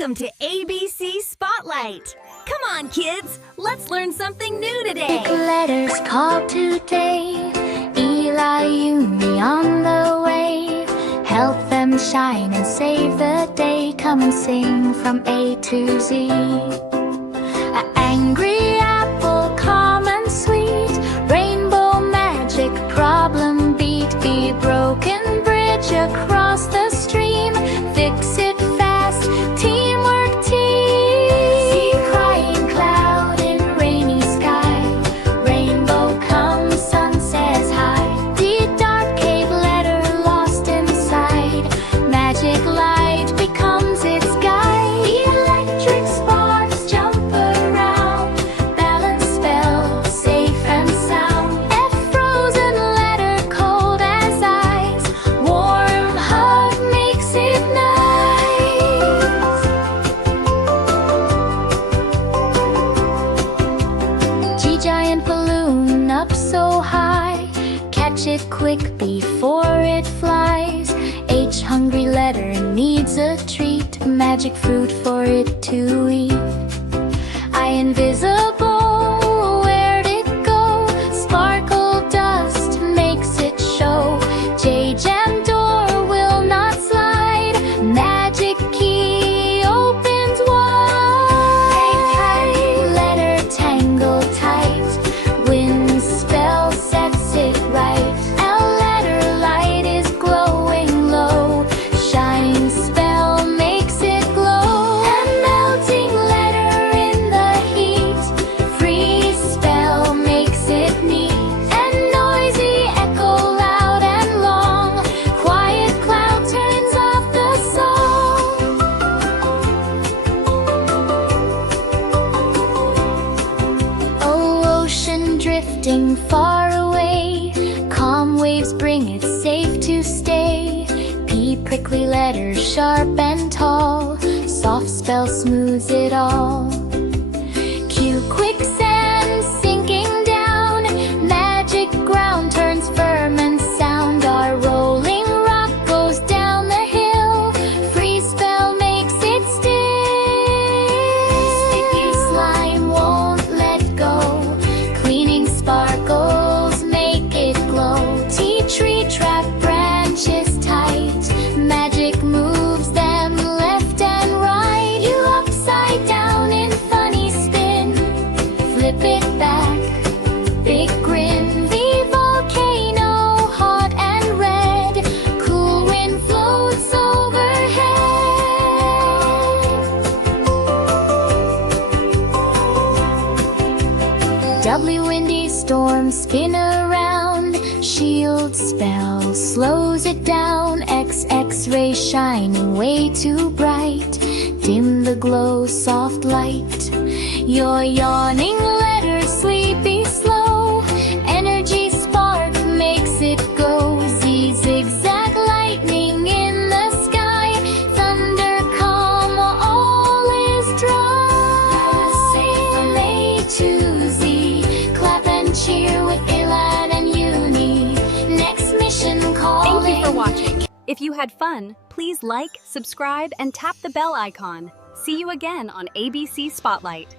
Welcome to ABC Spotlight. Come on, kids, let's learn something new today. Big letters call today. Eli, Uni on the way. Help them shine and save the day. Come and sing from A to Z. An angry apple, calm and sweet. Rainbow magic, problem beat. Be broken bridge across the stream. Fix it fast, teamwork team. See crying cloud in rainy sky. Rainbow comes, sun says hi. The dark cave letter lost inside. Magic light becomes its guide. Electric sparks jump around. Balance spell, safe and sound. F frozen letter, cold as ice. Warm hug makes it nice. G giant balloon up so high. Catch it quick before it flies. H hungry letter needs a treat. Magic fruit for it to eat. I invisible, where'd it go? Sparkle dust makes it show. J jam door will not slide. Magic key opens wide. Letter tangle tight. Wind spell sets it right. L letter light is glowing low. Shine spell makes it glow. And melting letter in the heat. Freeze spell makes it neat. And noisy echo loud and long. Quiet cloud turns off the song. Oh, ocean drifting far away. Calm waves bring it safe to stay. P prickly letter sharp and tall. Soft spell smooths it all. Q quicksand sinking down. Magic ground turns firm and sound. Our rolling rock goes down the hill. Freeze spell makes it still. Sticky slime won't let go. Cleaning sparkles make it glow. Tea tree trap branches tight. Magic moves them left and right. You upside down in funny spin. Flip it back, big grin. The volcano hot and red. Cool wind floats overhead. W windy storm spin around. Shield spell slows it down. X-ray shining way too bright. Dim the glow, soft light. Your yawning letter, sleepy slow. Energy spark makes it go. Z zigzag lightning in the sky. Thunder calm, all is dry. Safe from A to Z. Clap and cheer with Elan and Uni. Next mission calling. Thank you for watching. If you had fun, please like, subscribe, and tap the bell icon. See you again on ABC Spotlight.